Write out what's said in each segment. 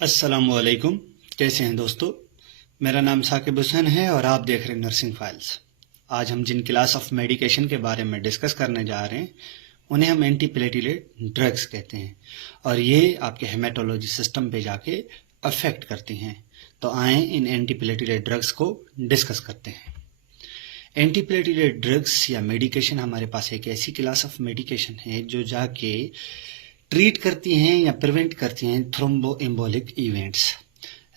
अस्सलामुअलैकुम। कैसे हैं दोस्तों? मेरा नाम साकिब हुसैन है और आप देख रहे हैं नर्सिंग फाइल्स। आज हम जिन क्लास ऑफ मेडिकेशन के बारे में डिस्कस करने जा रहे हैं उन्हें हम एंटीप्लेटिलेट ड्रग्स कहते हैं और ये आपके हेमेटोलॉजी सिस्टम पे जाके अफेक्ट करती हैं। तो आए इन एंटीप्लेटिलेट ड्रग्स को डिस्कस करते हैं। एंटीप्लेटिलेट ड्रग्स या मेडिकेशन हमारे पास एक ऐसी क्लास ऑफ मेडिकेशन है जो जाके ट्रीट करती हैं या प्रिवेंट करती हैं thrombo embolic events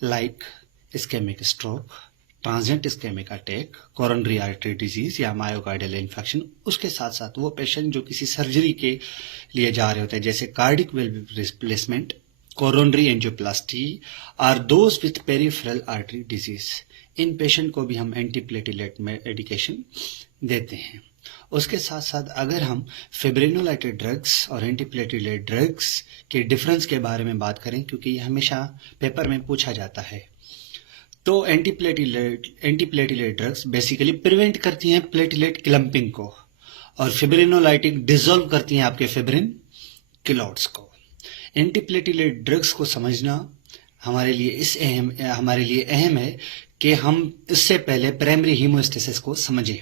like ischaemic stroke, transient ischaemic attack, coronary artery disease या मायोकार्डियल इन्फेक्शन। उसके साथ साथ वो पेशेंट जो किसी सर्जरी के लिए जा रहे होते हैं जैसे cardiac valve replacement, coronary angioplasty और those with peripheral artery disease, इन पेशेंट को भी हम एंटीप्लेटिलेट मेडिकेशन देते हैं। उसके साथ साथ अगर हम फिब्रिनोलाइटिक ड्रग्स और एंटीप्लेटिलेट ड्रग्स के डिफरेंस के बारे में बात करें, क्योंकि ये हमेशा पेपर में पूछा जाता है, तो एंटीप्लेटिलेट ड्रग्स बेसिकली प्रिवेंट करती हैं प्लेटिलेट क्लम्पिंग को और फिब्रिनोलाइटिक डिसॉल्व करती हैं आपके फिब्रिन किलॉट्स को। एंटीप्लेटिलेट ड्रग्स को समझना हमारे लिए अहम है कि हम इससे पहले प्राइमरी हीमोस्टेसिस को समझें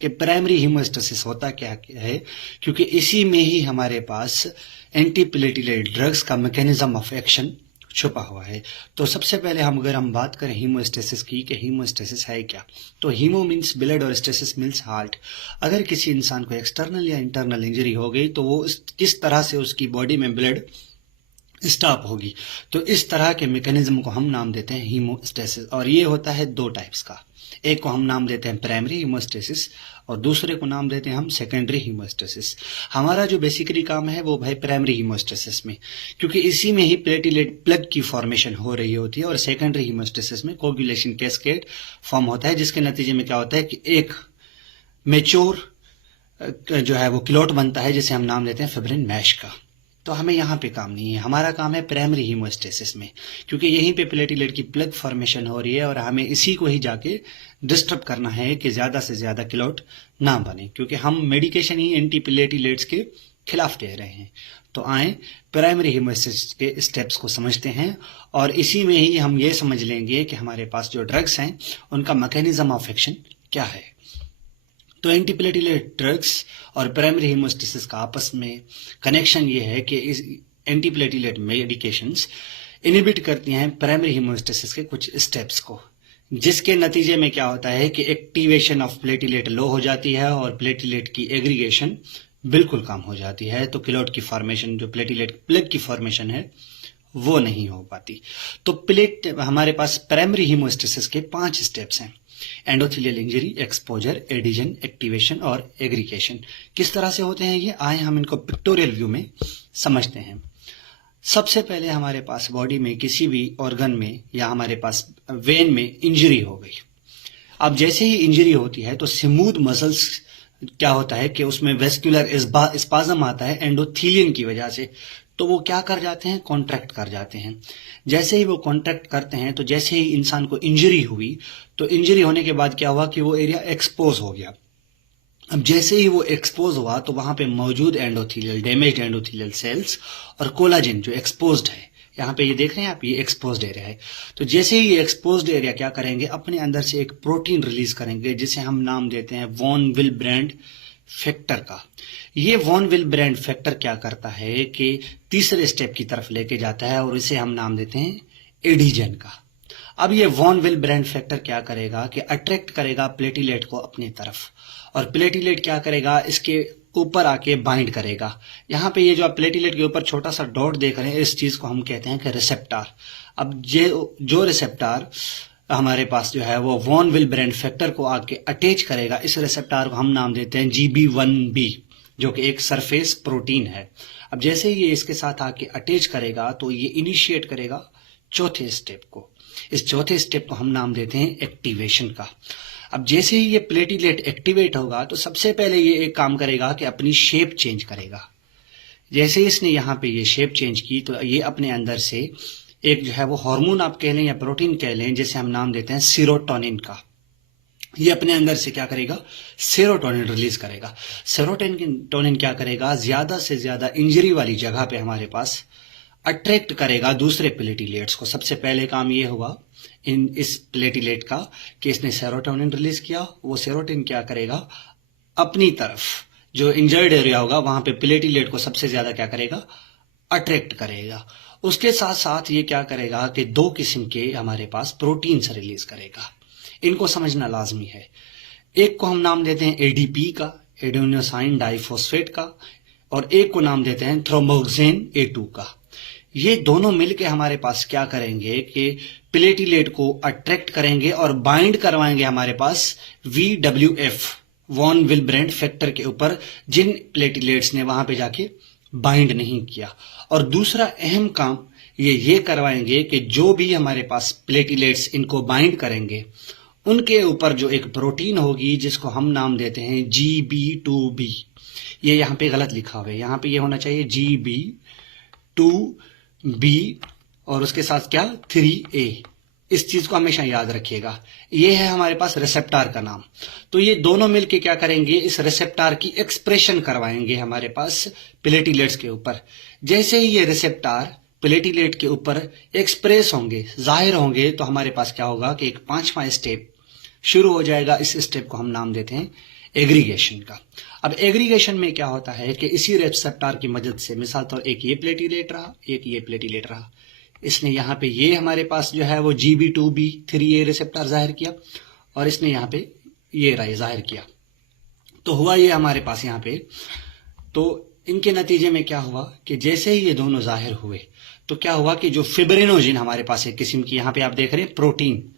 कि प्राइमरी हीमोस्टेसिस होता क्या है, क्योंकि इसी में ही हमारे पास एंटीप्लेटिलेट ड्रग्स का मैकेनिज्म ऑफ एक्शन छुपा हुआ है। तो सबसे पहले अगर हम बात करें हीमोस्टेसिस की कि हीमोस्टेसिस है क्या, तो हीमो मीन्स ब्लड और स्टेसिस मीन्स हार्ट। अगर किसी इंसान को एक्सटर्नल या इंटरनल इंजरी हो गई तो वो किस तरह से उसकी बॉडी में ब्लड स्टॉप होगी, तो इस तरह के मैकेनिज्म को हम नाम देते हैं हीमोस्टेसिस। और ये होता है दो टाइप्स का, एक को हम नाम देते हैं प्राइमरी हीमोस्टेसिस और दूसरे को नाम देते हैं हम सेकेंडरी हीमोस्टेसिस। हमारा जो बेसिकली काम है वो भाई प्राइमरी हीमोस्टेसिस में, क्योंकि इसी में ही प्लेटिलेट प्लग की फॉर्मेशन हो रही होती है और सेकेंडरी हीमोस्टेसिस में कोगुलेशन कैस्केड फॉर्म होता है, जिसके नतीजे में क्या होता है कि एक मेच्योर जो है वो क्लॉट बनता है जिसे हम नाम लेते हैं फिब्रिन मैश का। तो हमें यहाँ पे काम नहीं है, हमारा काम है प्राइमरी हीमोस्टेसिस में, क्योंकि यहीं पे प्लेटिलेट की प्लग फॉर्मेशन हो रही है और हमें इसी को ही जाके डिस्टर्ब करना है कि ज्यादा से ज्यादा क्लॉट ना बने, क्योंकि हम मेडिकेशन ही एंटीप्लेटिलेट्स के खिलाफ दे रहे हैं। तो आए प्राइमरी हीमोस्टेसिस के स्टेप्स को समझते हैं और इसी में ही हम ये समझ लेंगे कि हमारे पास जो ड्रग्स हैं उनका मैकेनिज्म ऑफ एक्शन क्या है। तो एंटीप्लेटिलेट ड्रग्स और प्राइमरी हीमोस्टेसिस का आपस में कनेक्शन ये है कि इस एंटीप्लेटिलेट मेडिकेशंस इनहिबिट करती हैं प्राइमरी हीमोस्टेसिस के कुछ स्टेप्स को, जिसके नतीजे में क्या होता है कि एक्टिवेशन ऑफ प्लेटिलेट लो हो जाती है और प्लेटिलेट की एग्रीगेशन बिल्कुल कम हो जाती है। तो क्लॉट की फॉर्मेशन, जो प्लेटिलेट प्लग की फॉर्मेशन है, वो नहीं हो पाती। तो हमारे पास प्राइमरी हीमोस्टेसिस के 5 स्टेप्स हैं: endothelial injury, exposure, adhesion, activation और एग्रीगेशन। किस तरह से होते हैं ये, आए हम इनको पिक्टोरियल व्यू में समझते हैं। सबसे पहले हमारे पास बॉडी में किसी भी ऑर्गन में या हमारे पास वेन में इंजरी हो गई। अब जैसे ही इंजरी होती है तो स्मूथ मसल्स क्या होता है कि उसमें वेस्कुलर स्पाज्म आता है एंडोथेलियन की वजह से, तो वो क्या कर जाते हैं, कॉन्ट्रैक्ट कर जाते हैं। जैसे ही वो कॉन्ट्रैक्ट करते हैं तो जैसे ही इंसान को इंजरी हुई तो इंजरी होने के बाद क्या हुआ कि वो एरिया एक्सपोज हो गया। अब जैसे ही वो एक्सपोज हुआ तो वहां पे मौजूद एंडोथेलियल, डैमेज्ड एंडोथेलियल सेल्स और कोलाजन जो एक्सपोज्ड है, यहाँ पे ये देख रहे हैं आप, ये एक्सपोज्ड एरिया है। तो जैसे ही ये एक्सपोज्ड एरिया क्या करेंगे, अपने अंदर से एक प्रोटीन रिलीज करेंगे जिसे हम नाम देते हैं वॉन विलब्रेंड फैक्टर का। ये वॉन विलब्रेंड फैक्टर क्या करता है कि तीसरे स्टेप की तरफ लेके जाता है और इसे हम नाम देते हैं एडिशन का। अब ये वॉन विलब्रेंड फैक्टर क्या करेगा कि अट्रैक्ट करेगा प्लेटिलेट को अपनी तरफ, और प्लेटिलेट क्या करेगा, इसके ऊपर आके बाइंड करेगा। यहाँ पे ये जो आप प्लेटिलेट के ऊपर छोटा सा डॉट देख रहे हैं, इस चीज को हम कहते हैं कि रिसेप्टार। अब जो रिसेप्टार हमारे पास जो है वो वॉन विलब्रेंड फैक्टर को आके अटैच करेगा, इस रिसेप्टार को हम नाम देते हैं GB1B, जो कि एक सरफेस प्रोटीन है। अब जैसे ही ये इसके साथ आके अटैच करेगा तो ये इनिशिएट करेगा चौथे स्टेप को। इस चौथे स्टेप को हम नाम देते हैं एक्टिवेशन का। अब जैसे ही ये प्लेटिलेट एक्टिवेट होगा तो सबसे पहले ये एक काम करेगा कि अपनी शेप चेंज करेगा। जैसे ही इसने यहाँ पे ये शेप चेंज की तो ये अपने अंदर से एक जो है वो हार्मोन आप कह लें या प्रोटीन कह लें, जिसे हम नाम देते हैं सेरोटोनिन का। ये अपने अंदर से क्या करेगा, सेरोटोनिन रिलीज करेगा। सेरोटोनिन क्या करेगा, ज्यादा से ज्यादा इंजरी वाली जगह पे हमारे पास अट्रैक्ट करेगा दूसरे प्लेटिलेट्स को। सबसे पहले काम ये हुआ इस प्लेटिलेट का कि इसने सेरोटोनिन रिलीज किया। वो सेरोटोनिन क्या करेगा, अपनी तरफ जो इंजर्ड एरिया होगा वहां पे प्लेटिलेट को सबसे ज्यादा क्या करेगा, अट्रैक्ट करेगा। उसके साथ साथ ये क्या करेगा कि 2 किस्म के हमारे पास प्रोटीन्स रिलीज करेगा। इनको समझना लाजमी है। एक को हम नाम देते हैं एडीपी का, एडेनोसाइन डाइफॉस्फेट का, और एक को नाम देते हैं थ्रोम्बोक्सिन A2 का। ये दोनों मिलके हमारे पास क्या करेंगे कि प्लेटिलेट को अट्रैक्ट करेंगे और बाइंड करवाएंगे हमारे पास VWF वॉन विल्ब्रेंट फैक्टर के ऊपर, जिन प्लेटिलेट्स ने वहां पे जाके बाइंड नहीं किया। और दूसरा अहम काम ये करवाएंगे कि जो भी हमारे पास प्लेटिलेट्स इनको बाइंड करेंगे उनके ऊपर जो एक प्रोटीन होगी जिसको हम नाम देते हैं GB2B। ये यहां पे गलत लिखा हुआ है, यहां पे ये होना चाहिए GB2B और उसके साथ क्या 3A। इस चीज को हमेशा याद रखिएगा। ये है हमारे पास रिसेप्टार का नाम। तो ये दोनों मिलके क्या करेंगे, इस रिसेप्टार की एक्सप्रेशन करवाएंगे हमारे पास प्लेटिलेट्स के ऊपर। जैसे ही ये रिसेप्टार प्लेटिलेट के ऊपर एक्सप्रेस होंगे, जाहिर होंगे, तो हमारे पास क्या होगा कि एक 5वां स्टेप शुरू हो जाएगा। इस स्टेप को हम नाम देते हैं एग्रीगेशन का। अब एग्रीगेशन में क्या होता है कि इसी रिसेप्टार की मदद से, मिसाल तौर एक ये प्लेटिलेट रहा, एक ये प्लेटिलेट रहा, इसने यहाँ पे ये हमारे पास जो है वो GB2B 3A रिसेप्टर जाहिर किया और इसने यहाँ पे ये राय जाहिर किया। तो हुआ ये हमारे पास यहाँ पे, तो इनके नतीजे में क्या हुआ कि जैसे ही ये दोनों जाहिर हुए तो क्या हुआ कि जो फिब्रिनोजिन हमारे पास एक किस्म की यहाँ पे आप देख रहे हैं प्रोटीन,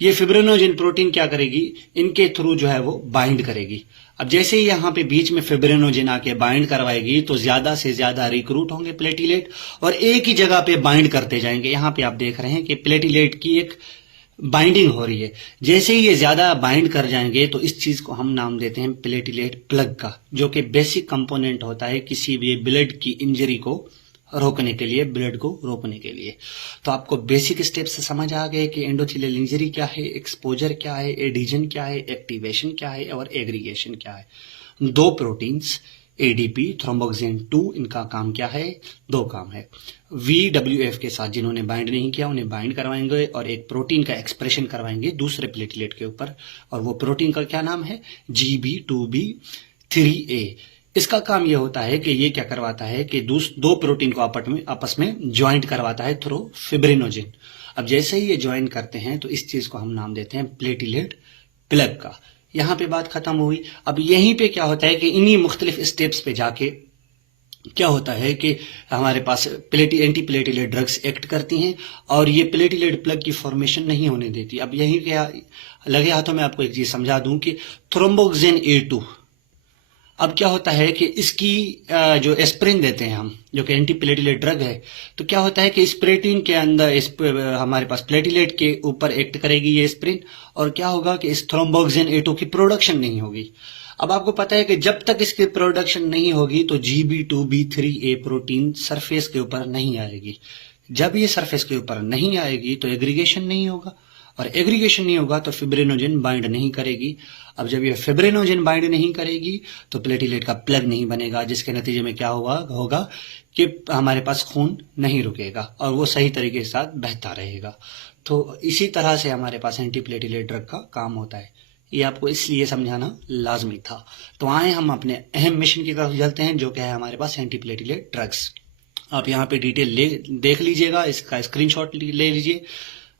ये फिब्रिनोजिन प्रोटीन क्या करेगी, इनके थ्रू जो है वो बाइंड करेगी। अब जैसे ही यहाँ पे बीच में फिब्रिनोजिन आके बाइंड करवाएगी तो ज्यादा से ज्यादा रिक्रूट होंगे प्लेटिलेट और एक ही जगह पे बाइंड करते जाएंगे। यहाँ पे आप देख रहे हैं कि प्लेटिलेट की एक बाइंडिंग हो रही है। जैसे ही ये ज्यादा बाइंड कर जाएंगे तो इस चीज को हम नाम देते हैं प्लेटिलेट प्लग का, जो कि बेसिक कंपोनेंट होता है किसी भी ब्लड की इंजरी को रोकने के लिए, ब्लड को रोकने के लिए। तो आपको बेसिक स्टेप्स से समझ आ गए कि एंडोथेलियल इंजरी क्या है, एक्सपोजर क्या है, एडिजन क्या है, एक्टिवेशन क्या है और एग्रीगेशन क्या है। 2 प्रोटीन्स ADP, थ्रोम्बोक्सिन 2, इनका काम क्या है, 2 काम है। VWF के साथ जिन्होंने बाइंड नहीं किया उन्हें बाइंड करवाएंगे और एक प्रोटीन का एक्सप्रेशन करवाएंगे दूसरे प्लेटलेट के ऊपर, और वो प्रोटीन का क्या नाम है, GB2B 3A। इसका काम यह होता है कि ये क्या करवाता है कि 2 प्रोटीन को आपस में ज्वाइंट करवाता है थ्रू फिब्रिनोजिन। अब जैसे ही ये ज्वाइन करते हैं तो इस चीज को हम नाम देते हैं प्लेटिलेट प्लग का। यहां पे बात खत्म हुई। अब यहीं पे क्या होता है कि इन्हीं मुख्तलिफ स्टेप्स पे जाके क्या होता है कि हमारे पास एंटी प्लेटिलेट ड्रग्स एक्ट करती हैं और ये प्लेटिलेट प्लग की फॉर्मेशन नहीं होने देती। अब यहीं क्या लगे हाथों में आपको एक चीज समझा दूं कि थ्रोम्बोक्सिन A2, अब क्या होता है कि इसकी जो एस्प्रिन देते हैं हम, जो कि एंटी प्लेटिलेट ड्रग है, तो क्या होता है कि इस प्रोटीन के अंदर हमारे पास प्लेटिलेट के ऊपर एक्ट करेगी ये एस्प्रिन, और क्या होगा कि इस थ्रोम्बोक्सिन A2 की प्रोडक्शन नहीं होगी। अब आपको पता है कि जब तक इसकी प्रोडक्शन नहीं होगी तो GB2B 3A प्रोटीन सरफेस के ऊपर नहीं आएगी। जब ये सरफेस के ऊपर नहीं आएगी तो एग्रीगेशन नहीं होगा, और एग्रीगेशन नहीं होगा तो फिब्रिनोजिन बाइंड नहीं करेगी। अब जब ये फिब्रिनोजिन बाइंड नहीं करेगी तो प्लेटिलेट का प्लग नहीं बनेगा, जिसके नतीजे में क्या होगा कि हमारे पास खून नहीं रुकेगा और वो सही तरीके के साथ बहता रहेगा। तो इसी तरह से हमारे पास एंटी प्लेटिलेट ड्रग का काम होता है। ये आपको इसलिए समझाना लाजमी था। तो आए हम अपने अहम मिशन की तरफ चलते हैं, जो कि है हमारे पास एंटी प्लेटिलेट ड्रग्स। आप यहाँ पे डिटेल देख लीजिएगा, इसका स्क्रीनशॉट ले लीजिए।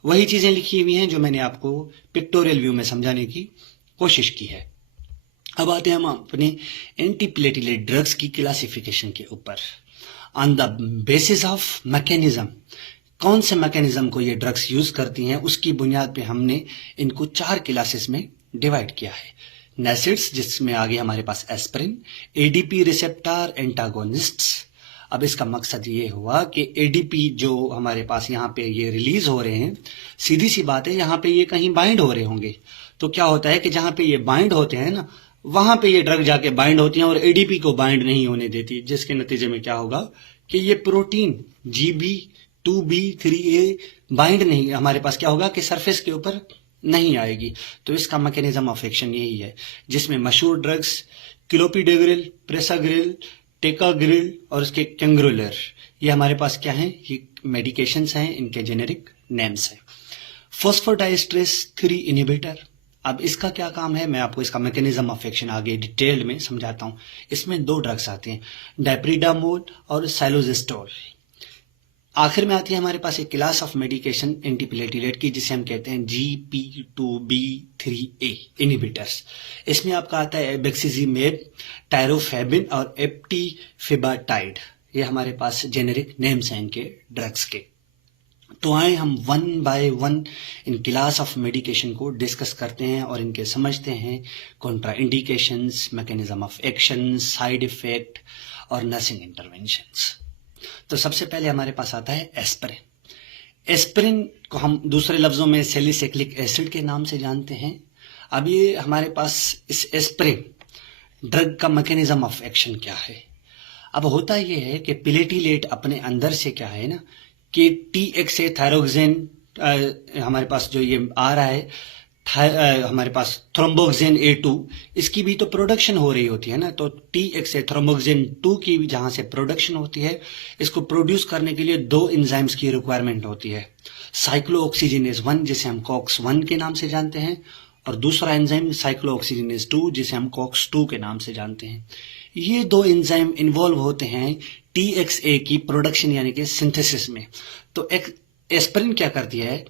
वही चीजें लिखी हुई हैं जो मैंने आपको पिक्टोरियल व्यू में समझाने की कोशिश की है। अब आते हैं हम अपने एंटी प्लेटिलेट ड्रग्स की क्लासिफिकेशन के ऊपर। On the basis of mechanism, कौन से मैकेनिज्म को ये ड्रग्स यूज करती हैं, उसकी बुनियाद पे हमने इनको 4 क्लासेस में डिवाइड किया है। नेसिड्स, जिसमें आगे हमारे पास एस्प्रिन, ADP रिसेप्टर एंटागोनिस्ट्स। अब इसका मकसद ये हुआ कि ADP जो हमारे पास यहाँ पे ये रिलीज हो रहे हैं, सीधी सी बात है यहाँ पे ये कहीं बाइंड हो रहे होंगे। तो क्या होता है कि जहां पे ये बाइंड होते हैं ना, वहां पे ये ड्रग जाके बाइंड होती हैं और ADP को बाइंड नहीं होने देती, जिसके नतीजे में क्या होगा कि ये प्रोटीन GB2B 3A बाइंड नहीं, हमारे पास क्या होगा कि सरफेस के ऊपर नहीं आएगी। तो इसका मैकेनिज्म ऑफ एक्शन यही है, जिसमें मशहूर ड्रग्स क्लोपिडेग्रिल, प्रेसाग्रिल, टेकाग्रिल और उसके कैंग्रोलर, ये हमारे पास क्या है, ये मेडिकेशंस हैं, इनके जेनेरिक नेम्स हैं। फॉस्फोडाइएस्ट्रेस 3 इनहिबिटर, अब इसका क्या काम है, मैं आपको इसका मैकेनिज्म ऑफ एक्शन आगे डिटेल में समझाता हूं। इसमें 2 ड्रग्स आते हैं, डाइप्रिडामोल और साइलोजेस्टोल। आखिर में आती है हमारे पास एक क्लास ऑफ मेडिकेशन एंटीप्लेटिलेट की, जिसे हम कहते हैं GP2B3A इनहिबिटर्स। इसमें आपका आता है बेक्सिजिमेब, टायरोफेबिन और एप्टीफिबाटाइड। ये हमारे पास जेनेरिक नेम्स हैं इनके ड्रग्स के। तो आए हम one by one in class of medication को डिस्कस करते हैं और इनके समझते हैं Contra indications, mechanism of action, side effect और नर्सिंग इंटरवेंशंस। तो सबसे पहले हमारे पास आता है एस्पिरिन। एस्पिरिन को हम दूसरे लफ्जों में सैलिसिलिक एसिड के नाम से जानते हैं। अब ये हमारे पास इस एस्पिरिन ड्रग का मैकेनिज्म ऑफ एक्शन क्या है। अब होता ये है कि प्लेटिलेट अपने अंदर से क्या है ना कि TXA थायरोक्सिन, हमारे पास जो ये आ रहा है हमारे पास थ्रोम्बोक्सिन A2, इसकी भी तो प्रोडक्शन हो रही होती है ना। तो TXA थ्रोम्बोक्सिन 2 की भी जहां से प्रोडक्शन होती है, इसको प्रोड्यूस करने के लिए 2 एंजाइम्स की रिक्वायरमेंट होती है, साइक्लोऑक्सीजिनेज 1 जिसे हम COX-1 के नाम से जानते हैं, और दूसरा एंजाइम साइक्लोऑक्सीजिनेज 2 जिसे हम COX-2 के नाम से जानते हैं। ये 2 एंजाइम इन्वॉल्व होते हैं TXA की प्रोडक्शन यानी कि सिंथेसिस में। तो एस्पिरिन क्या करती है,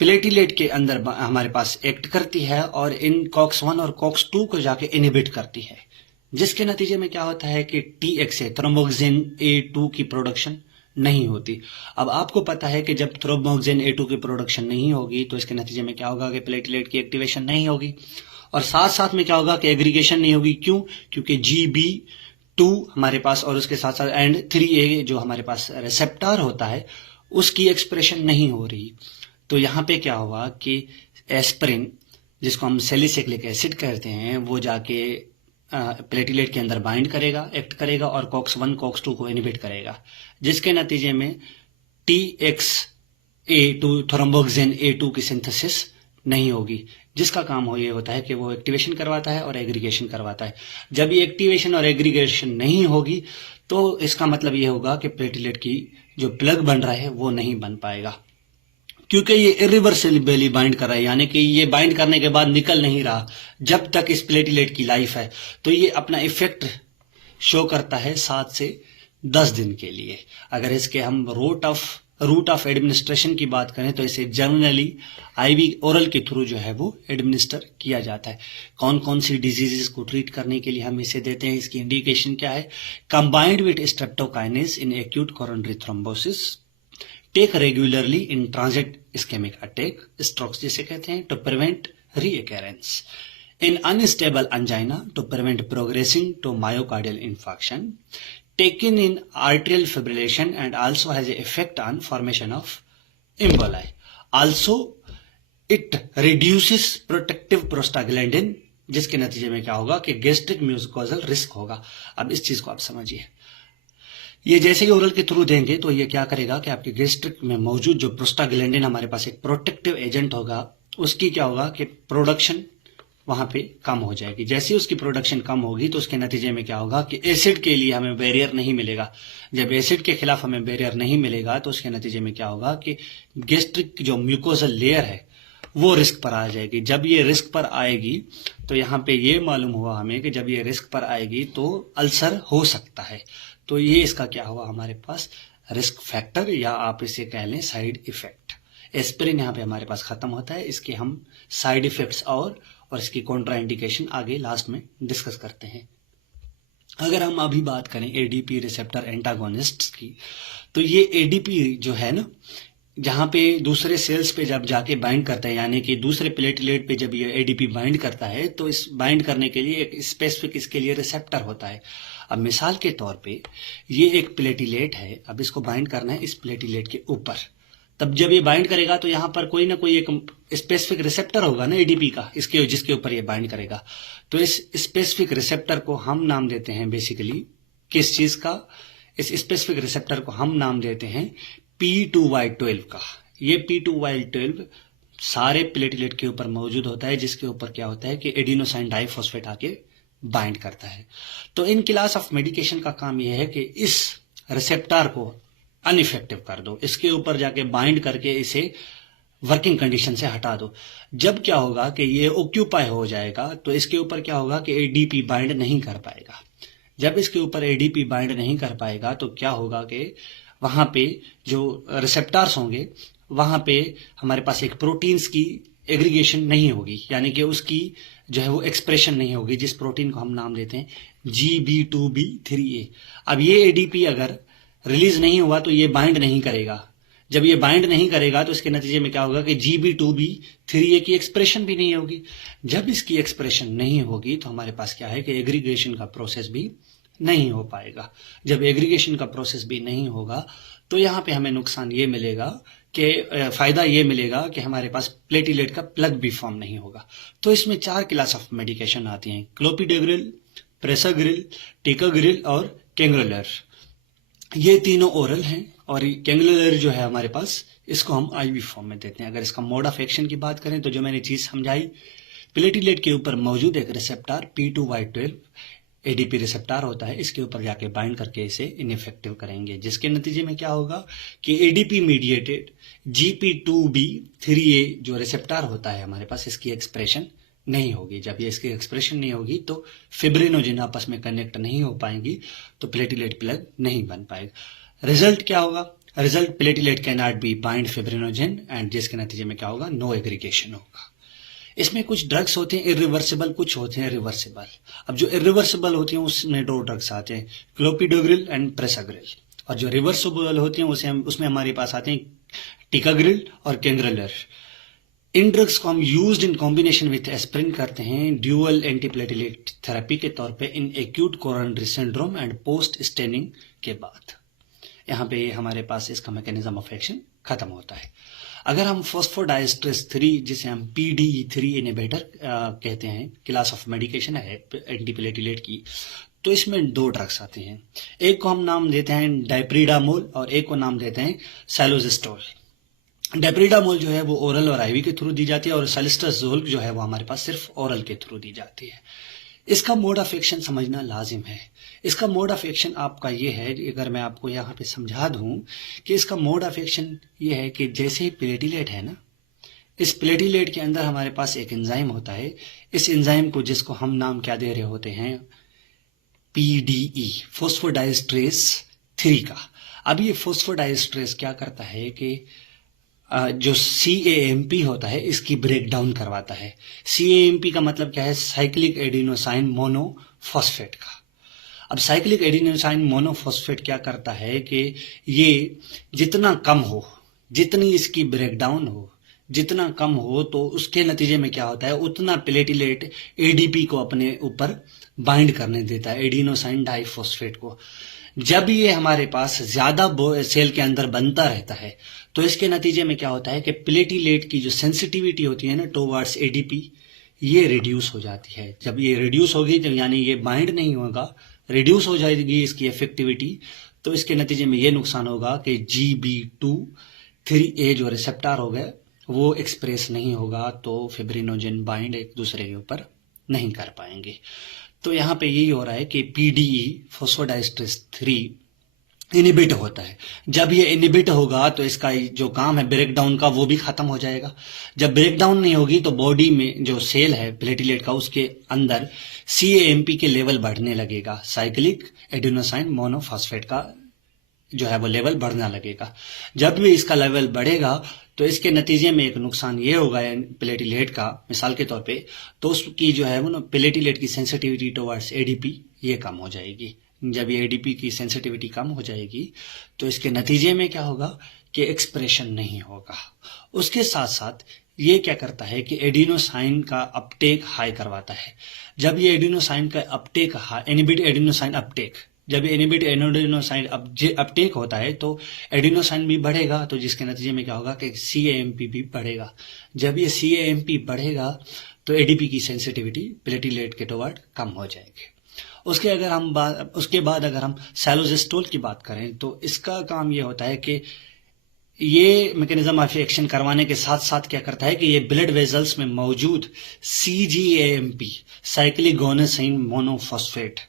प्लेटिलेट के अंदर हमारे पास एक्ट करती है और इन COX-1 और COX-2 को जाके इनहिबिट करती है, जिसके नतीजे में क्या होता है कि TXA थ्रोम्बोक्सिन A2 की प्रोडक्शन नहीं होती। अब आपको पता है कि जब थ्रोम्बोक्सिन A2 की प्रोडक्शन नहीं होगी तो इसके नतीजे में क्या होगा कि प्लेटिलेट की एक्टिवेशन नहीं होगी, और साथ साथ में क्या होगा कि एग्रीगेशन नहीं होगी। क्यों? क्योंकि GB2 हमारे पास और उसके साथ साथ एंड 3A जो हमारे पास रिसेप्टर होता है उसकी एक्सप्रेशन नहीं हो रही। तो यहाँ पे क्या हुआ कि एस्पिरिन, जिसको हम सैलिसिलिक एसिड कहते हैं, वो जाके प्लेटिलेट के अंदर बाइंड करेगा, एक्ट करेगा और COX-1 COX-2 को इनहिबिट करेगा, जिसके नतीजे में TXA2 थ्रोम्बोक्सिन A2 की सिंथेसिस नहीं होगी, जिसका काम हो ये होता है कि वो एक्टिवेशन करवाता है और एग्रीगेशन करवाता है। जब ये एक्टिवेशन और एग्रीगेशन नहीं होगी तो इसका मतलब ये होगा कि प्लेटिलेट की जो प्लग बन रहा है वो नहीं बन पाएगा, क्योंकि ये इरिवर्सिबली बाइंड कर रहा है, यानी कि ये बाइंड करने के बाद निकल नहीं रहा जब तक इस प्लेटिलेट की लाइफ है। तो ये अपना इफेक्ट शो करता है 7 से 10 दिन के लिए। अगर इसके हम रूट ऑफ एडमिनिस्ट्रेशन की बात करें तो इसे जनरली IV ओरल के थ्रू जो है वो एडमिनिस्टर किया जाता है। कौन कौन सी डिजीजेस को ट्रीट करने के लिए हम इसे देते हैं, इसकी इंडिकेशन क्या है, combined with streptokinase in acute coronary thrombosis, take regularly in transit ischaemic attack, strokes जिसे कहते हैं, to prevent recurrence, in unstable angina to prevent progressing to myocardial infarction, taken in arterial fibrillation and also has an effect on formation of emboli. Also, it reduces protective prostaglandin, जिसके नतीजे में क्या होगा कि gastric mucosal risk होगा। अब इस चीज को आप समझिए, ये जैसे ही ओरल के थ्रू देंगे तो ये क्या करेगा कि आपके गैस्ट्रिक में मौजूद जो प्रोस्टाग्लैंडिन हमारे पास एक प्रोटेक्टिव एजेंट होगा, उसकी क्या होगा कि प्रोडक्शन वहां पे कम हो जाएगी। जैसे ही उसकी प्रोडक्शन कम होगी तो उसके नतीजे में क्या होगा कि एसिड के लिए हमें बैरियर नहीं मिलेगा। जब एसिड के खिलाफ हमें बैरियर नहीं मिलेगा तो उसके नतीजे में क्या होगा कि गैस्ट्रिक जो म्यूकोजल लेयर है वो रिस्क पर आ जाएगी। जब ये रिस्क पर आएगी तो यहाँ पे ये मालूम हुआ हमें कि जब ये रिस्क पर आएगी तो अल्सर हो सकता है। तो ये इसका क्या हुआ हमारे पास रिस्क फैक्टर, या आप इसे कह लें साइड इफेक्ट। एस्पिरिन यहाँ पे हमारे पास खत्म होता है, इसके हम साइड इफेक्ट्स और इसकी कॉन्ट्रा इंडिकेशन आगे लास्ट में डिस्कस करते हैं। अगर हम अभी बात करें ADP रिसेप्टर एंटागोनिस्ट्स की, तो ये ADP जो है ना, जहां पे दूसरे सेल्स पे जब जाके बाइंड करता है, यानी कि दूसरे प्लेटलेट पे जब ये ADP बाइंड करता है तो इस बाइंड करने के लिए एक स्पेसिफिक इसके लिए रिसेप्टर होता है। अब मिसाल के तौर पे ये एक प्लेटलेट है, अब इसको बाइंड करना है इस प्लेटलेट के ऊपर। तब जब ये बाइंड करेगा तो यहाँ पर कोई ना कोई एक स्पेसिफिक रिसेप्टर होगा ना ADP का, इसके जिसके ऊपर ये बाइंड करेगा। तो इस स्पेसिफिक रिसेप्टर को हम नाम देते हैं बेसिकली किस चीज का, इस स्पेसिफिक रिसेप्टर को हम नाम देते हैं P2Y12 का। ये P2Y12 सारे प्लेटलेट के ऊपर मौजूद होता है, जिसके ऊपर क्या होता है कि एडिनोसाइन डाइफॉस्फेट आके बाइंड करता है। तो इन क्लास ऑफ मेडिकेशन का काम यह है कि इस रिसेप्टर को अनइफेक्टिव कर दो, इसके ऊपर जाके बाइंड करके इसे वर्किंग कंडीशन से हटा दो। जब क्या होगा कि ये ऑक्यूपाई हो जाएगा तो इसके ऊपर क्या होगा कि एडीपी बाइंड नहीं कर पाएगा। जब इसके ऊपर एडीपी बाइंड नहीं कर पाएगा तो क्या होगा कि वहां पे जो रिसेप्टर्स होंगे वहां पे हमारे पास एक प्रोटीन्स की एग्रीगेशन नहीं होगी, यानी कि उसकी जो है वो एक्सप्रेशन नहीं होगी, जिस प्रोटीन को हम नाम देते हैं GB2B3A। अब ये एडीपी अगर रिलीज नहीं हुआ तो ये बाइंड नहीं करेगा। जब ये बाइंड नहीं करेगा तो इसके नतीजे में क्या होगा कि GB2B3A की एक्सप्रेशन भी नहीं होगी। जब इसकी एक्सप्रेशन नहीं होगी तो हमारे पास क्या है कि एग्रीगेशन का प्रोसेस भी नहीं हो पाएगा। जब एग्रीगेशन का प्रोसेस भी नहीं होगा तो यहाँ पे हमें नुकसान ये मिलेगा कि फायदा ये मिलेगा कि हमारे पास प्लेटिलेट का प्लग भी फॉर्म नहीं होगा। तो इसमें 4 क्लास ऑफ मेडिकेशन आती हैं, क्लोपिडेग्रिल, प्रेसाग्रिल, टिकाग्रिल और कैंग्रेलर। ये तीनों ओरल हैं और कैंग्रेलर जो है हमारे पास, इसको हम आईवी फॉर्म में देते हैं। अगर इसका मोड ऑफ एक्शन की बात करें तो जो मैंने चीज समझाई, प्लेटिलेट के ऊपर मौजूद एक रिसेप्टर P2Y12 एडीपी रिसेप्टर होता है, इसके ऊपर जाके बाइंड करके इसे इनइफेक्टिव करेंगे, जिसके नतीजे में क्या होगा कि एडीपी मीडिएटेड GP2B3A जो रिसेप्टर होता है हमारे पास, इसकी एक्सप्रेशन नहीं होगी। जब ये इसकी एक्सप्रेशन नहीं होगी तो फिब्रिनोजेन आपस में कनेक्ट नहीं हो पाएंगी, तो प्लेटिलेट प्लग नहीं बन पाएगा। रिजल्ट क्या होगा? Result platelet can not be bind fibrinogen and जिसके नतीजे में क्या होगा? नो एग्रीगेशन होगा। इसमें कुछ ड्रग्स होते हैं इरिवर्सिबल, कुछ होते हैं रिवर्सिबल। अब जो इरिवर्सिबल होती हैं उसमें 2 ड्रग्स आते हैं, क्लोपिडोग्रिल एंड प्रेसाग्रिल। और जो रिवर्सिबल होती हैं उसमें हमारे पास आते हैं टिकाग्रिल और कैंग्रेलर। इन ड्रग्स को हम used in combination with aspirin करते हैं ड्यूअल एंटीप्लेटिलेट थेरेपी के तौर पे इन acute coronary syndrome and post staining के बाद। यहाँ पे हमारे पास इसका मैकेनिज्म ऑफ एक्शन खत्म होता है। अगर हम फॉस्फोडाइस्ट्रेस 3 जिसे हम PDE3 इनहिबिटर कहते हैं, क्लास ऑफ मेडिकेशन है एंटीप्लेटिलेट की, तो इसमें 2 ड्रग्स आते हैं। एक को हम नाम देते हैं डाइप्रिडामोल और एक को नाम देते हैं सैलोजिस्टोल। डाइप्रिडामोल जो है वो ओरल और आईवी के थ्रू दी जाती है और सैलिस्टोजोल जो है वो हमारे पास सिर्फ ओरल के थ्रू दी जाती है। इसका मोड ऑफ एक्शन समझना लाजिम है। इसका मोड ऑफ एक्शन आपका ये है, अगर मैं आपको यहाँ पे समझा दूं कि इसका मोड ऑफ एक्शन ये है कि जैसे ही प्लेटिलेट है ना, इस प्लेटिलेट के अंदर हमारे पास एक एंजाइम होता है। इस एंजाइम को, जिसको हम नाम क्या दे रहे होते हैं, PDE, फॉस्फोडाइस्ट्रेस 3 का। अब ये फॉस्फोडाइस्ट्रेस क्या करता है कि जो CAMP होता है इसकी ब्रेक डाउन करवाता है। CAMP का मतलब क्या है? साइक्लिक एडिनोसाइन मोनोफॉस्फेट का। अब साइक्लिक एडिनोसाइन मोनोफॉस्फेट क्या करता है कि ये जितना कम हो, जितनी इसकी ब्रेक डाउन हो, जितना कम हो, तो उसके नतीजे में क्या होता है, उतना प्लेटिलेट ADP को अपने ऊपर बाइंड करने देता है, एडिनोसाइन डाइफॉस्फेट को। जब ये हमारे पास ज्यादा सेल के अंदर बनता रहता है तो इसके नतीजे में क्या होता है कि प्लेटिलेट की जो सेंसिटिविटी होती है ना टुवर्ड्स ADP, ये रिड्यूस हो जाती है। जब ये रिड्यूस होगी तो यानी ये बाइंड नहीं होगा, रिड्यूस हो जाएगी इसकी इफेक्टिविटी, तो इसके नतीजे में ये नुकसान होगा कि GB2-3A जो रिसेप्टर हो गए वो एक्सप्रेस नहीं होगा, तो फिब्रिनोजेन बाइंड एक दूसरे के ऊपर नहीं कर पाएंगे। तो यहाँ पे यही हो रहा है कि PDE फॉस्फोडाइस्ट्रेस 3 इनिबिट होता है। जब ये इनिबिट होगा तो इसका जो काम है ब्रेक डाउन का वो भी खत्म हो जाएगा। जब ब्रेक डाउन नहीं होगी तो बॉडी में जो सेल है प्लेटिलेट का उसके अंदर CAMP के लेवल बढ़ने लगेगा, साइक्लिक एडिनोसाइन मोनोफॉस्फेट का जो है वो लेवल बढ़ना लगेगा। जब भी इसका लेवल बढ़ेगा तो इसके नतीजे में एक नुकसान ये होगा प्लेटिलेट का, मिसाल के तौर पे, तो उसकी जो है वो ना प्लेटिलेट की सेंसिटिविटी टुवर्ड्स ADP ये कम हो जाएगी। जब ये ADP की सेंसिटिविटी कम हो जाएगी तो इसके नतीजे में क्या होगा कि एक्सप्रेशन नहीं होगा। उसके साथ साथ ये क्या करता है कि एडिनोसाइन का अपटेक हाई करवाता है। जब ये एडिनोसाइन का अपटेक इनहिबिट एडिनोसाइन अपटेक, जब इनहिबिट एडिनोसाइन अपटेक होता है तो एडिनोसाइन भी बढ़ेगा, तो जिसके नतीजे में क्या होगा कि CAMP भी बढ़ेगा। जब ये CAMP बढ़ेगा तो ADP की सेंसिटिविटी प्लेटिलेट के टुवर्ड कम हो जाएगी। उसके बाद अगर हम सैलोजिस्टोल की बात करें तो इसका काम ये होता है कि ये मैकेनिज्म ऑफ एक्शन करवाने के साथ साथ क्या करता है कि ये ब्लड वेजल्स में मौजूद CGAMP, साइक्लिक गोनासाइन मोनोफॉस्फेट,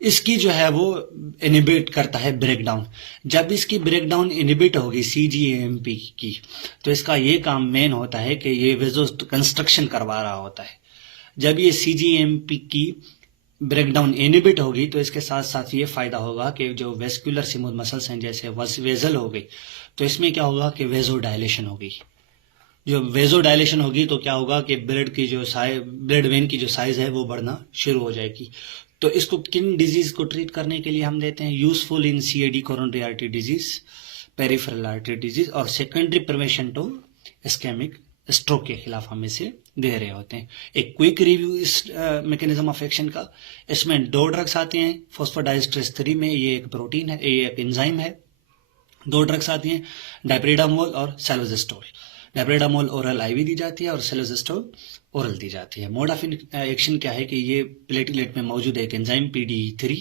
इसकी जो है वो इनिबिट करता है ब्रेकडाउन। जब इसकी ब्रेकडाउन इनिबिट होगी CGAMP की, तो इसका ये काम मेन होता है कि ये वेजो कंस्ट्रक्शन करवा रहा होता है। जब ये CGAMP की ब्रेकडाउन इनिबिट होगी तो इसके साथ साथ ये फायदा होगा कि जो वेस्कुलर स्मूथ मसल्स हैं जैसे वेजल हो गई, तो इसमें क्या होगा कि वेजो डायलेशन होगी। जो वेजो डायलेशन होगी तो क्या होगा कि ब्लड वेन की जो साइज है वो बढ़ना शुरू हो जाएगी। तो इसको किन डिजीज को ट्रीट करने के लिए हम देते हैं? Useful in CAD, coronary artery disease, peripheral artery disease और secondary prevention to ischemic stroke के खिलाफ हम इसे दे रहे होते हैं। एक क्विक रिव्यू इस मैकेनिज्म ऑफ एक्शन का, इसमें 2 ड्रग्स आते हैं। फॉस्फोडाइस्ट्रेस 3 में ये एक प्रोटीन है, ये एक एंजाइम है। 2 ड्रग्स आती हैं, डाइप्रिडामोल और सेलोजेस्टोल। डाइप्रिडामोल ओरल IV दी जाती है और सेलोजेस्टोल ओरल दी जाती है। मोड ऑफ एक्शन क्या है कि ये प्लेटलेट में मौजूद एक एंजाइम PDE3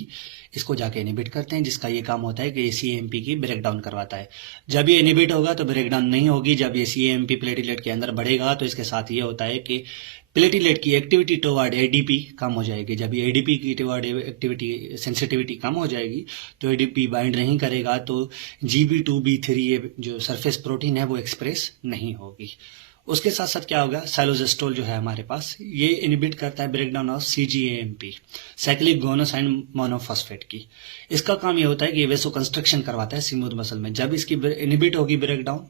इसको जाके इनिबिट करते हैं, जिसका ये काम होता है कि ये CAMP की ब्रेकडाउन करवाता है। जब ये इनिबिट होगा तो ब्रेकडाउन नहीं होगी। जब ये CAMP प्लेटलेट के अंदर बढ़ेगा तो इसके साथ ये होता है कि प्लेटलेट की एक्टिविटी टुवर्ड ADP कम हो जाएगी। जब ये ADP की टुवर्ड एक्टिविटी सेंसिटिविटी कम हो जाएगी तो ADP बाइंड नहीं करेगा, तो GB2B3 ये जो सरफेस प्रोटीन है वो एक्सप्रेस नहीं होगी। उसके साथ साथ क्या होगा, साइलोजेस्टोल जो है हमारे पास, ये इनिबिट करता है breakdown of CGAMP, cyclic guanosine monophosphate की। इसका काम ये होता है कि ये वेसो कंस्ट्रक्शन करवाता है स्मूथ मसल में। जब इसकी इनिबिट होगी ब्रेकडाउन,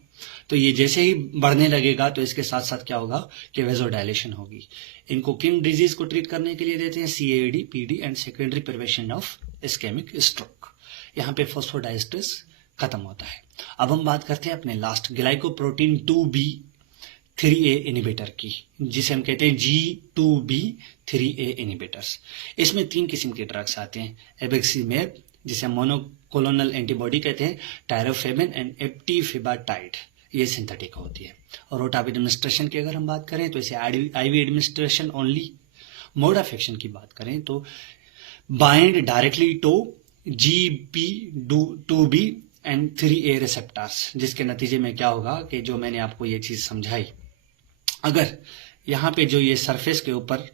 तो ये जैसे ही बढ़ने लगेगा तो इसके साथ साथ क्या होगा कि वेसो डायलेशन होगी। इनको किन डिजीज को ट्रीट करने के लिए देते हैं? CAD, PD and secondary prevention of ischaemic stroke. यहाँ पे फॉस्फोडाइस्ट्रेस खत्म होता है। अब हम बात करते हैं अपने लास्ट ग्लाइकोप्रोटीन 2B3A इनिबिटर की, जिसे हम कहते हैं G2B3A इनिबिटर्स। इसमें 3 किस्म के ड्रग्स आते हैं, एबेक्सिमेब जिसे मोनोक्लोनल एंटीबॉडी कहते हैं, टायरोफेमिन एंड एप्टीफिबाटाइड, ये सिंथेटिक होती है। और रोट ऑफ एडमिनिस्ट्रेशन की अगर हम बात करें तो इसे IV administration only. Mode of action की बात करें तो bind directly to GB2B and 3A receptors, जिसके नतीजे में क्या होगा कि जो मैंने आपको ये चीज समझाई, अगर यहाँ पे जो ये सरफेस के ऊपर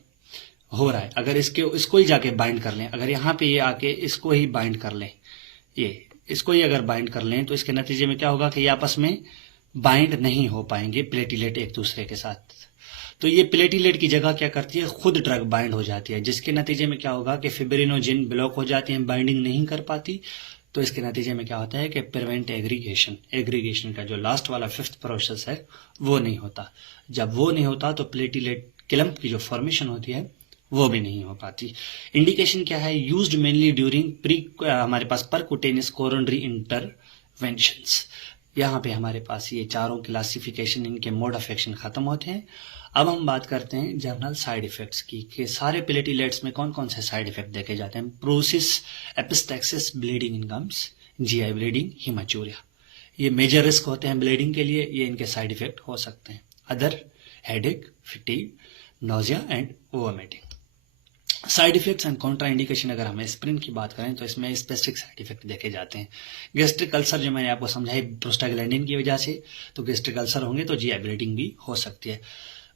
हो रहा है, अगर इसको ही जाके बाइंड कर लें, अगर यहाँ पे ये आके इसको ही बाइंड कर लें, ये इसको ही अगर बाइंड कर लें, तो इसके नतीजे में क्या होगा कि ये आपस में बाइंड नहीं हो पाएंगे प्लेटिलेट एक दूसरे के साथ। तो ये प्लेटिलेट की जगह क्या करती है, खुद ड्रग बाइंड हो जाती है, जिसके नतीजे में क्या होगा कि फिब्रिनोजिन ब्लॉक हो जाती है, बाइंडिंग नहीं कर पाती। तो इसके नतीजे में क्या होता है कि प्रिवेंट एग्रीगेशन का जो लास्ट वाला 5th प्रोसेस है वो नहीं होता। जब वो नहीं होता तो प्लेटिलेट क्लम्प की जो फॉर्मेशन होती है वो भी नहीं हो पाती। इंडिकेशन क्या है? यूज्ड मेनली ड्यूरिंग हमारे पास परकुटेनियस कोरोनरी इंटरवेंशंस। यहाँ पे हमारे पास ये चारों क्लासिफिकेशन, इनके मोड ऑफ एक्शन खत्म होते हैं। अब हम बात करते हैं जनरल साइड इफेक्ट्स की, कि सारे प्लेटिलेट्स में कौन कौन से साइड इफेक्ट देखे जाते हैं। Bruises, epistaxis, bleeding in gums, GI bleeding, hematuria, ये मेजर रिस्क होते हैं ब्लीडिंग के लिए, ये इनके साइड इफेक्ट हो सकते हैं। Other headache, fatigue, nausea and vomiting. Side effects and Contra indication, अगर हम एस्प्रिन की बात करें तो इसमें स्पेसिफिक साइड इफेक्ट देखे जाते हैं। गैस्ट्रिक अल्सर जो मैंने आपको समझाई प्रोस्टाग्लैंडिन की वजह से, तो गैस्ट्रिक अल्सर होंगे तो GI ब्लीडिंग भी हो सकती है।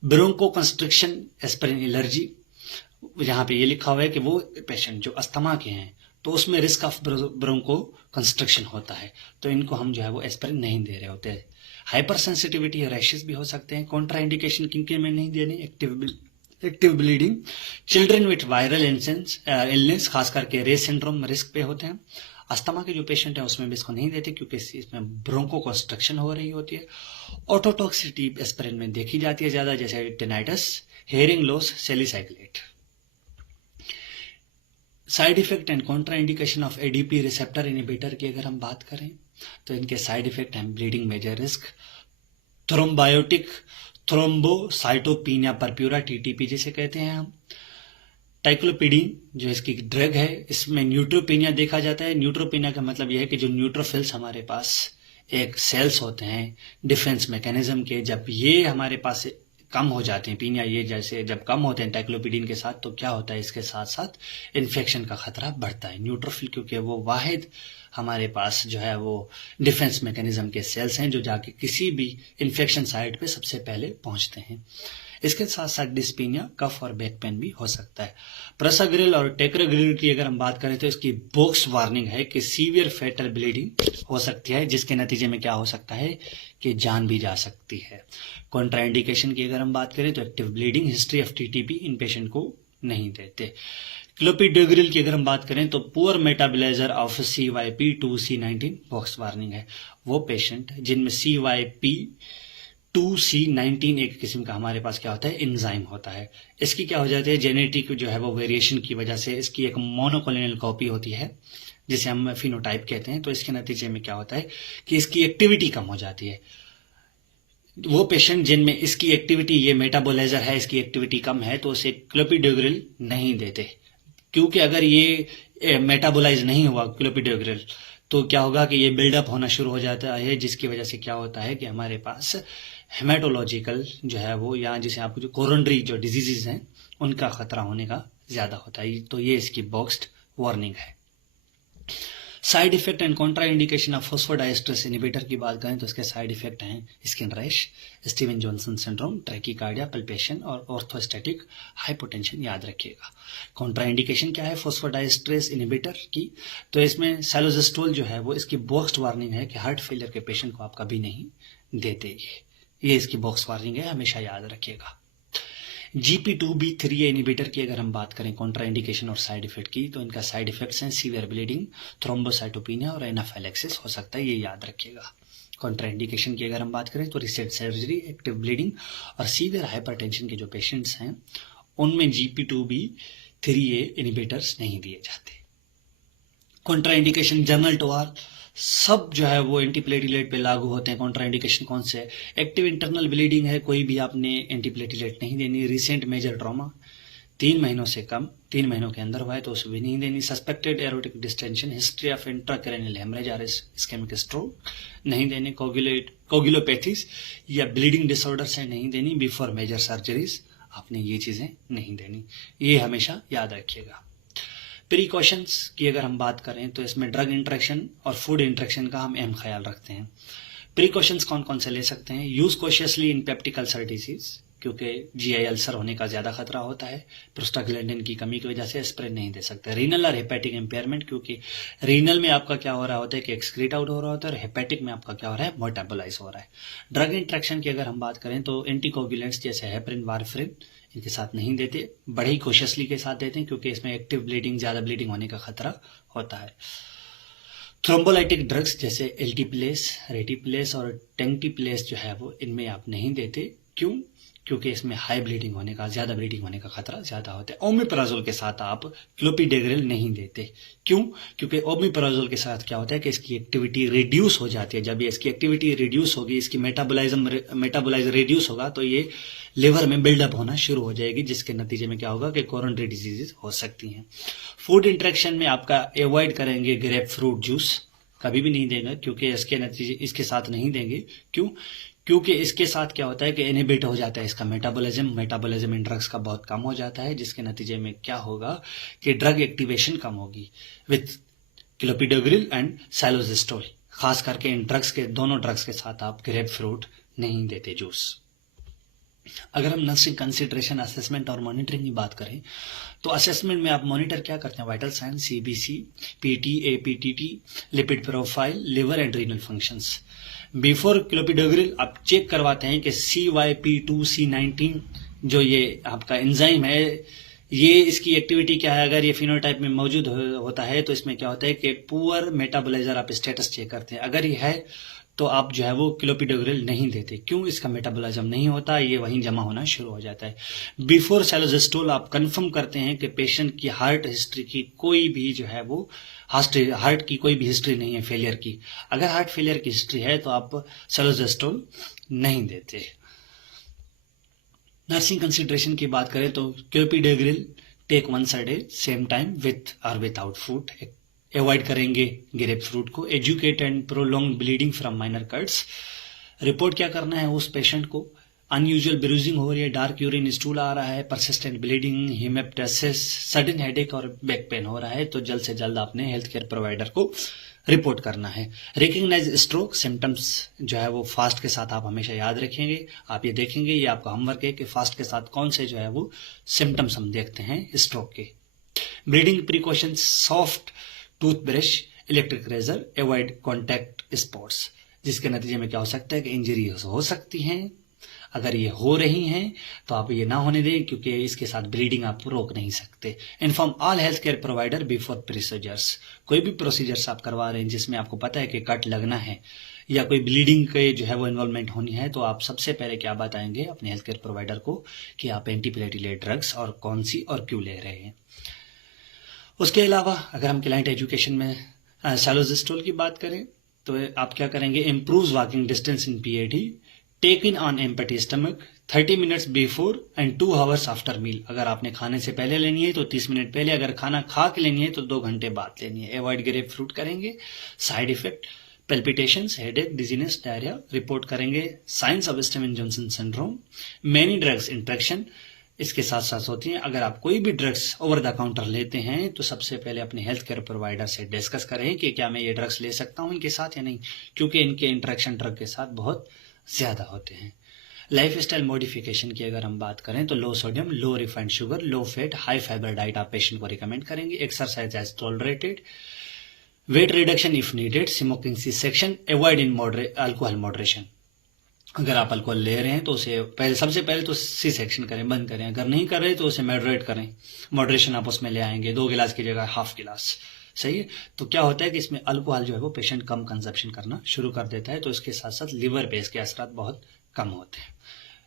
ब्रोंको कंस्ट्रिक्शन, एस्पिरिन एलर्जी, यहाँ पे ये लिखा हुआ है कि वो पेशेंट जो अस्थमा के हैं तो उसमें रिस्क ऑफ ब्रोंको कंस्ट्रिक्शन होता है, तो इनको हम जो है वो एस्पिरिन नहीं दे रहे होते हैं। हाइपर सेंसिटिविटी रैशेस भी हो सकते हैं। कॉन्ट्रा इंडिकेशन किन में नहीं देने, active bleeding, children with viral illness, खास करके रे सिंड्रोम रिस्क पे होते हैं। अस्थमा के जो पेशेंट है उसमें भी इसको नहीं देते क्योंकि इसमें ब्रोंको कंस्ट्रक्शन हो रही होती है। ऑटोटॉक्सिसिटी एस्पिरिन में देखी जाती है ज्यादा, जैसे tinnitus, hearing loss, salicylate. Side effect and contraindication of ADP receptor inhibitor की अगर हम बात करें तो इनके साइड इफेक्ट हैं bleeding, major risk, thrombotic thrombocytopenia purpura, TTP जिसे कहते हैं हम, टाइक्लोपिडीन जो इसकी ड्रग है, इसमें न्यूट्रोपिनिया देखा जाता है। न्यूट्रोपिनिया का मतलब यह है कि जो न्यूट्रोफिल्स हमारे पास एक सेल्स होते हैं डिफेंस मैकेनिज्म के, जब ये हमारे पास कम हो जाते हैं, पीनिया ये जैसे जब कम होते हैं टाइक्लोपिडिन के साथ, तो क्या होता है, इसके साथ साथ इन्फेक्शन का खतरा बढ़ता है। न्यूट्रोफिल क्योंकि वो वाहिद हमारे पास जो है वो डिफेंस मैकेनिज्म के सेल्स हैं जो जाके किसी भी इन्फेक्शन साइट पे सबसे पहले पहुंचते हैं। इसके साथ साथ डिस्पीनिया, कफ और बैक पेन भी हो सकता है। प्रसाग्रिल और टेक्राग्रिल की अगर हम बात करें तो इसकी बॉक्स वार्निंग है कि सीवियर फेटल ब्लीडिंग हो सकती है, जिसके नतीजे में क्या हो सकता है कि जान भी जा सकती है। कॉन्ट्राइंडिकेशन की अगर हम बात करें तो active bleeding, history of TTP in patient को नहीं देते। क्लोपिडोग्रिल की अगर हम बात करें तो poor metabolizer of CYP2C19 box warning है। वो पेशेंट जिनमें CYP2C19 एक किस्म का हमारे पास क्या होता है, एंजाइम होता है। इसकी क्या हो जाती है, जेनेटिक जो है वो वेरिएशन की वजह से इसकी एक मोनोकोलोनल कॉपी होती है जिसे हम फिनोटाइप कहते हैं। तो इसके नतीजे में क्या होता है कि इसकी एक्टिविटी कम हो जाती है। वो पेशेंट जिनमें इसकी एक्टिविटी, ये मेटाबोलाइजर है, इसकी एक्टिविटी कम है, तो उसे क्लोपिडोग्रिल नहीं देते, क्योंकि अगर ये मेटाबोलाइज नहीं हुआ क्लोपिडोग्रिल तो क्या होगा कि ये बिल्डअप होना शुरू हो जाता है, जिसकी वजह से क्या होता है कि हमारे पास हेमाटोलॉजिकल जो है वो, या जिसे आप जो कोरोनरी जो डिजीजेज हैं उनका खतरा होने का ज्यादा होता है। तो ये इसकी बॉक्स्ड वार्निंग है। Side effect and contraindication of phosphodiesterase inhibitor की बात करें तो इसके साइड इफेक्ट हैं skin rash, Steven Johnson syndrome, tachycardia, palpitation और ऑर्थोस्टैटिक हाइपोटेंशन याद रखिएगा। कॉन्ट्रा इंडिकेशन क्या है फॉस्फोडाइएस्ट्रेस इनहिबिटर की, तो इसमें साइलोजेस्ट्रोल जो है वो इसकी बॉक्स्ड वार्निंग है कि हार्ट फेलियर के पेशेंट को आप कभी नहीं देते। ये इसकी बॉक्स वार्निंग है, हमेशा याद रखिएगा। GP2B3A इनहिबिटर की अगर हम बात करें कॉन्ट्रा इंडिकेशन और साइड इफेक्ट की, तो इनका साइड इफेक्ट्स हैं सीवियर ब्लीडिंग, थ्रोम्बोसाइटोपिनिया और एनाफाइलेक्सिस हो सकता है, ये याद रखिएगा। कॉन्ट्रा इंडिकेशन की अगर हम बात करें तो रिसेट सर्जरी, एक्टिव ब्लीडिंग और सीवियर हाइपरटेंशन के जो पेशेंट्स हैं उनमें GP2B3A इनहिबिटर्स नहीं दिए जाते। Contraindication general to all सब जो है वो एंटीप्लेटिलेट पे लागू होते हैं। कॉन्ट्रा इंडिकेशन कौन से है, एक्टिव इंटरनल ब्लीडिंग है, कोई भी आपने एंटीप्लेटिलेट नहीं देनी। रिसेंट मेजर ट्रॉमा 3 महीनों से कम, 3 महीनों के अंदर हुआ है तो उसे भी नहीं देनी। Suspected aortic distension, history of intracranial haemorrhage और इस्केमिक स्ट्रोक नहीं देने। कोगुलोपैथीज या ब्लीडिंग डिसऑर्डर्स है नहीं देनी। बिफोर मेजर सर्जरीज आपने ये चीजें नहीं देनी, ये हमेशा याद रखिएगा। प्रिकॉशंस की अगर हम बात करें तो इसमें ड्रग इंट्रैक्शन और फूड इंट्रैक्शन का हम अहम ख्याल रखते हैं। प्रिकॉशंस कौन कौन से ले सकते हैं, यूज कॉशियसली इन पेप्टिक अल्सर डिजीज, क्योंकि GI अल्सर होने का ज्यादा खतरा होता है। प्रोस्टाग्लैंडिन की कमी की वजह से एस्पिरिन नहीं दे सकते। रीनल और हेपेटिक इम्पेयरमेंट, क्योंकि रीनल में आपका क्या हो रहा होता है कि एक्सक्रीट आउट हो रहा होता है और हेपेटिक में आपका क्या हो रहा है, मेटाबोलाइज हो रहा है। ड्रग इंट्रैक्शन की अगर हम बात करें तो एंटीकोगुलेंट्स जैसे हेपरिन, वारफरिन इनके साथ नहीं देते, बड़े ही कॉशियसली के साथ देते हैं क्योंकि इसमें एक्टिव ब्लीडिंग, ज्यादा ब्लीडिंग होने का खतरा होता है। थ्रोम्बोलाइटिक ड्रग्स जैसे एल्टीप्लेस, रेटिप्लेस और टेंटिप्लेस जो है वो इनमें आप नहीं देते। क्यों, क्योंकि इसमें हाई ब्लीडिंग होने का, ज्यादा ब्लीडिंग होने का खतरा ज्यादा होता है। ओमिप्राजोल के साथ आप क्लोपिडोग्रिल नहीं देते। क्यों, क्योंकि ओमिप्राजोल के साथ क्या होता है कि इसकी एक्टिविटी रिड्यूस हो जाती है। जब ये इसकी एक्टिविटी रिड्यूस होगी, इसकी मेटाबोलाइज रिड्यूस होगा तो ये लिवर में बिल्डअप होना शुरू हो जाएगी, जिसके नतीजे में क्या होगा कि कोरोनरी डिजीजेस हो सकती हैं। फूड इंट्रैक्शन में आपका अवॉइड करेंगे ग्रेप फ्रूट जूस, कभी भी नहीं देंगे, क्योंकि इसके नतीजे इसके साथ नहीं देंगे। क्यों, क्योंकि इसके साथ क्या होता है कि इनहिबिट हो जाता है इसका मेटाबॉलिज्म इन ड्रग्स का बहुत कम हो जाता है, जिसके नतीजे में क्या होगा कि ड्रग एक्टिवेशन कम होगी विथ क्लोपिडोग्रिल एंड साइलोजेस्ट्रोल। खास करके इन ड्रग्स के, दोनों ड्रग्स के साथ आप ग्रेप फ्रूट नहीं देते जूस। अगर हम नर्सिंग कंसिडरेशन, असेसमेंट और मॉनिटरिंग की बात करें तो असेसमेंट में आप मॉनिटर क्या करते हैं, vital sign, CBC, PT, APTT, lipid profile, liver and renal functions. Before clopidogrel आप चेक करवाते हैं कि CYP2C19 जो ये आपका एंजाइम है, ये इसकी एक्टिविटी क्या है। अगर ये फिनोटाइप में मौजूद होता है तो इसमें क्या होता है कि पुअर मेटाबोलाइजर आप स्टेटस चेक करते हैं। अगर ये है तो आप जो है वो क्लोपिडोग्रिल नहीं देते। क्यों, इसका मेटाबोलिज्म नहीं होता, ये वहीं जमा होना शुरू हो जाता है। बिफोर साइलोजेस्ट्रोल आप कंफर्म करते हैं कि पेशेंट की हार्ट हिस्ट्री की कोई भी जो है वो हार्ट की कोई भी हिस्ट्री नहीं है फेलियर की। अगर हार्ट फेलियर की हिस्ट्री है तो आप साइलोजेस्ट्रोल नहीं देते। नर्सिंग कंसिडरेशन की बात करें तो clopidogrel take once a day, same time, with और विदाउट फूड। अवॉइड करेंगे ग्रेप फ्रूट को। Educate and prolong bleeding from minor cuts, report क्या करना है उस पेशेंट को अनयूजुअल ब्रूजिंग हो रही है, डार्क यूरिन स्टूल आ रहा है, परसिस्टेंट ब्लीडिंग, हेमेप्टाइसिस, सडन हेडेक और बैक पेन हो रहा है, तो जल्द से जल्द आपने हेल्थ केयर प्रोवाइडर को रिपोर्ट करना है। रिकग्नाइज स्ट्रोक सिम्टम्स जो है वो फास्ट के साथ आप हमेशा याद रखेंगे। आप ये देखेंगे, ये आपका होमवर्क है कि फास्ट के साथ कौन से जो है वो सिम्टम्स हम देखते हैं स्ट्रोक के। Bleeding precautions, soft toothbrush, electric razor, avoid contact spots, जिसके नतीजे में क्या हो सकता है कि इंजरी हो सकती हैं। अगर ये हो रही हैं तो आप ये ना होने दें, क्योंकि इसके साथ ब्लीडिंग आप रोक नहीं सकते। Inform all health care provider before procedures, कोई भी प्रोसीजर्स आप करवा रहे हैं जिसमें आपको पता है कि कट लगना है या कोई ब्लीडिंग के जो है वो इन्वॉल्वमेंट होनी है, तो आप सबसे पहले क्या बताएंगे अपने हेल्थ केयर प्रोवाइडर को कि आप एंटीप्लेटिलेट ड्रग्स और कौन सी और क्यों ले रहे हैं। उसके अलावा अगर हम क्लाइंट एजुकेशन में सैलोजिस्टोल की बात करें तो आप क्या करेंगे, improves walking distance in PAD, take on empty stomach 30 minutes before and 2 hours after meal. अगर आपने खाने से पहले लेनी है तो 30 मिनट पहले, अगर खाना खा के लेनी है तो 2 घंटे बाद लेनी है। अवॉइड ग्रेप फ्रूट करेंगे। Side effect palpitations, headache, dizziness, diarrhoea report करेंगे। Signs of Steven Johnson syndrome, many drugs interaction इसके साथ साथ होती हैं। अगर आप कोई भी ड्रग्स ओवर द काउंटर लेते हैं तो सबसे पहले अपने हेल्थ केयर प्रोवाइडर से डिस्कस करें कि क्या मैं ये ड्रग्स ले सकता हूं इनके साथ या नहीं, क्योंकि इनके इंट्रैक्शन ड्रग के साथ बहुत ज्यादा होते हैं। लाइफ स्टाइल मॉडिफिकेशन की अगर हम बात करें तो low sodium, low refined sugar, low fat, high fibre diet आप पेशेंट को रिकमेंड करेंगे। Exercise as tolerated, weight reduction if needed, smoking cessation, avoid in alcohol moderation. अगर आप अल्कोहल ले रहे हैं तो उसे सबसे पहले तो सी सेक्शन करें, बंद करें। अगर नहीं कर रहे तो उसे मॉडरेट करें। मॉडरेशन आप उसमें ले आएंगे, 2 गिलास की जगह हाफ गिलास, सही है। तो क्या होता है कि इसमें अल्कोहल जो है वो पेशेंट कम कंजप्शन करना शुरू कर देता है, तो इसके साथ साथ लिवर पे इसके असरात बहुत कम होते हैं।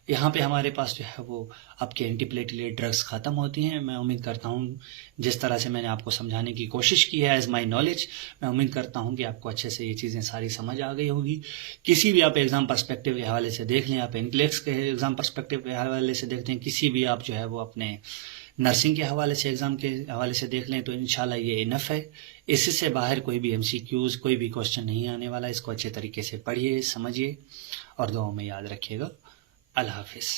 यहाँ पे हमारे पास जो है वो आपके एंटीप्लेटिलेट ड्रग्स खत्म होती हैं। मैं उम्मीद करता हूँ जिस तरह से मैंने आपको समझाने की कोशिश की है एज माई नॉलेज, मैं उम्मीद करता हूँ कि आपको अच्छे से ये चीज़ें सारी समझ आ गई होगी। किसी भी आप एग्जाम पर्सपेक्टिव के हवाले से देख लें, आप इनक्लेक्स के एग्जाम पर्सपेक्टिव के हवाले से देखते हैं, किसी भी आप जो है वो अपने नर्सिंग के हवाले से एग्जाम के हवाले से देख लें, तो इंशाल्लाह ये इनफ है। इससे बाहर कोई भी MCQs, कोई भी क्वेश्चन नहीं आने वाला। इसको अच्छे तरीके से पढ़िए, समझिए और दुआओं में याद रखिएगा। अल्लाह हाफिज़।